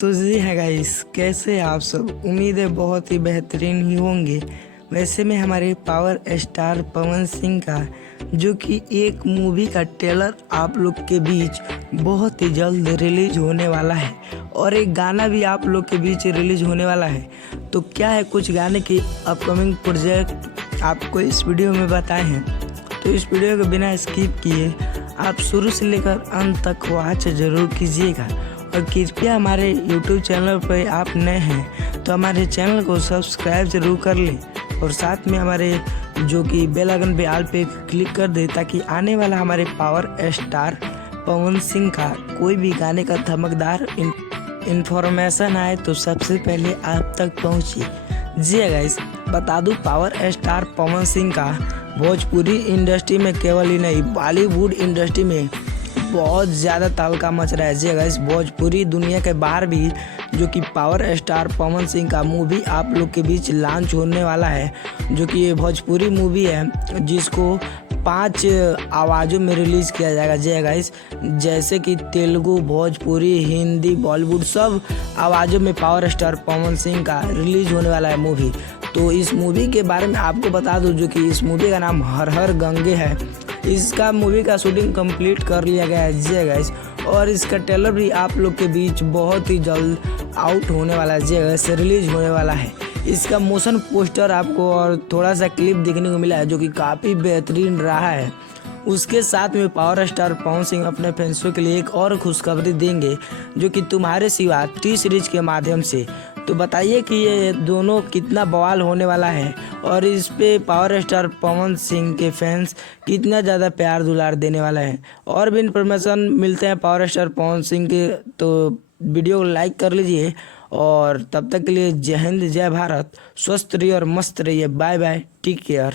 तो जी है गाइस, कैसे आप सब। उम्मीद है बहुत ही बेहतरीन ही होंगे। वैसे में हमारे पावर स्टार पवन सिंह का जो कि एक मूवी का ट्रेलर आप लोग के बीच बहुत ही जल्द रिलीज होने वाला है और एक गाना भी आप लोग के बीच रिलीज होने वाला है। तो क्या है कुछ गाने की अपकमिंग प्रोजेक्ट आपको इस वीडियो में बताए हैं। तो इस वीडियो को बिना स्किप किए आप शुरू से लेकर अंत तक वॉच जरूर कीजिएगा और कृपया हमारे YouTube चैनल पर आप नए हैं तो हमारे चैनल को सब्सक्राइब जरूर कर लें और साथ में हमारे जो कि बेल आइकन पे ऑल पे क्लिक कर दे ताकि आने वाला हमारे पावर स्टार पवन सिंह का कोई भी गाने का धमकदार इंफॉर्मेशन आए तो सबसे पहले आप तक पहुंचे। जी गाइस, बता दूं पावर स्टार पवन सिंह का भोजपुरी इंडस्ट्री में केवल ही नहीं बॉलीवुड इंडस्ट्री में बहुत ज़्यादा तहलका मच रहा है। जी गाइस, भोजपुरी दुनिया के बाहर भी जो कि पावर स्टार पवन सिंह का मूवी आप लोग के बीच लॉन्च होने वाला है, जो कि ये भोजपुरी मूवी है जिसको 5 आवाज़ों में रिलीज़ किया जाएगा। जी गाइस, जैसे कि तेलुगु, भोजपुरी, हिंदी, बॉलीवुड सब आवाज़ों में पावर स्टार पवन सिंह का रिलीज़ होने वाला है मूवी। तो इस मूवी के बारे में आपको बता दूं जो कि इस मूवी का नाम हर हर गंगे है। इसका मूवी का शूटिंग कंप्लीट कर लिया गया है। जी गाइस, और इसका ट्रेलर भी आप लोग के बीच बहुत ही जल्द आउट होने वाला है। जी गाइस, रिलीज होने वाला है। इसका मोशन पोस्टर आपको और थोड़ा सा क्लिप देखने को मिला है जो कि काफ़ी बेहतरीन रहा है। उसके साथ में पावर स्टार पवन सिंह अपने फैंसों के लिए एक और खुशखबरी देंगे जो कि तुम्हारे सिवा टी सीरीज के माध्यम से। तो बताइए कि ये दोनों कितना बवाल होने वाला है और इस पे पावर स्टार पवन सिंह के फैंस कितना ज़्यादा प्यार दुलार देने वाला है। और भी इन्फॉर्मेशन मिलते हैं पावर स्टार पवन सिंह के, तो वीडियो को लाइक कर लीजिए और तब तक के लिए जय हिंद, जय भारत, स्वस्थ रहिए और मस्त रहिए। Bye bye, take care.